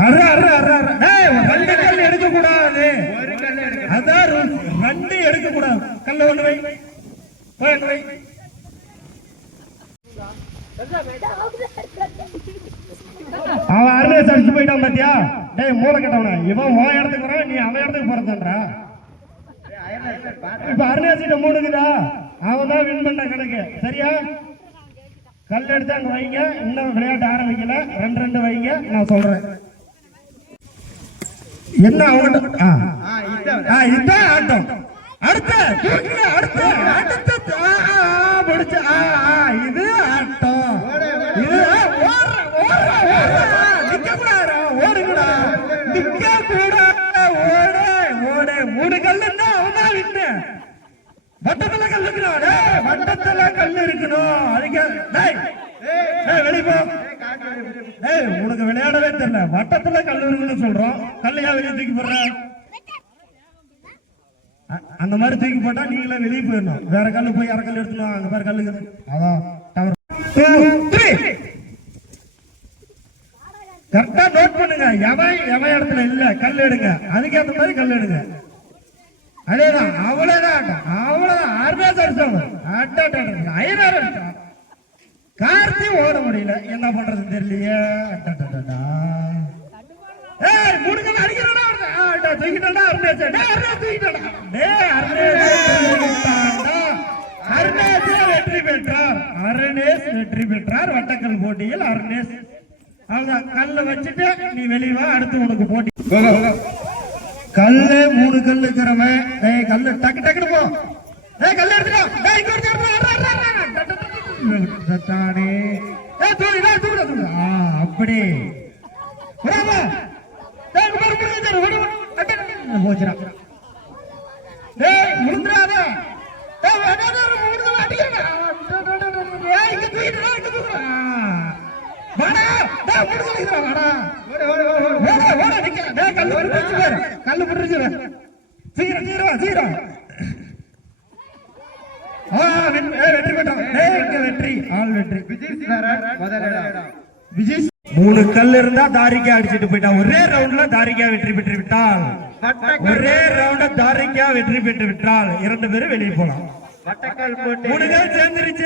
ரெண்டு கல் எடுக்க கூடாது. அதான் ரெண்டு எடுக்க கூடாது. கல்ல ஒண்ணு வை, வை. அவன் அருணேஷ் அடிச்சு போயிட்டான் பாத்தியா? டேய் மூளை கட்டவன, இவன் உன் இடத்துக்கு வரான், நீ அவன் இடத்துக்கு போறதுன்றா. இப்ப அருணேஷ் கிட்ட மூணுக்குதா, அவன் தான் வின் பண்ண கணக்கு. சரியா? கல் எடுத்து அங்க வைங்க. இன்னும் விளையாட்டு ஆரம்பிக்கல. ரெண்டு வைங்க, நான் சொல்றேன். என்ன அவங்ககிட்ட இதுதான் ஆட்டம். அடுத்த முடிச்சு இது ஆட்டம். இது நிக்க கூடாது, ஓடுங்கடா, நிக்க கூடாது, ஓடு. மூணு கல்லு தான் அவன்தான் விட்டு. வட்டத்துல கல் இருக்கணும், வட்டத்துல கல் இருக்கணும். அதுக்கு வெளியே போ. உனக்கு விளையாடவே தெரியல. வட்டத்துல கல் இருக்குன்னு சொல்றோம், கல்லையா வெளியே தூக்கி போடுற? அந்த மாதிரி தூக்கி போட்டா நீங்களே வெளியே போயிடணும். வேற கல்லு போய் அரை கல் எடுத்துணும். அங்க வேற கல்லு. அதான் கரெக்டா நோட் பண்ணுங்க. எவன் இடத்துல இல்ல கல் எடுங்க, அதுக்கேற்ற மாதிரி கல் எடுங்க. அதேதான், அவ்வளவுதான். கார்த்தி ஓட முடியல, என்ன பண்றது தெரியலையே. மூணு அடிக்கிறா தூக்கிட்டா. அருணேஷ் வெற்றி பெற்றார். வட்டக்கல் போட்டியில் அருணேஷ். அவங்க கல்ல வச்சுட்டு நீ வெளிவா, அடுத்து உனக்கு போட்டி. கல்லு மூணு கல்லு இருக்கிறவன் கல்லு டக்குன்னு போ. கல்லு எடுத்துக்கோ. அப்படி போச்சுரா. முடிஞ்சிடாத. கல்லு புரிஞ்சு சீக்கிரம். வெற்றி பெற்றான். வெற்றி ஆள் வெற்றி. விஜய் மூணு கல் இருந்தா தாரிக்கா அடிச்சுட்டு போயிட்டான். ஒரே ரவுண்ட்ல தாரிக்கா வெற்றி பெற்று விட்டால். ஒரே ரவுண்ட தாரிக்கா வெற்றி பெற்று விட்டால் 2 பேரும் வெளியே போலாம். மூணு கல் சேர்ந்துருச்சு.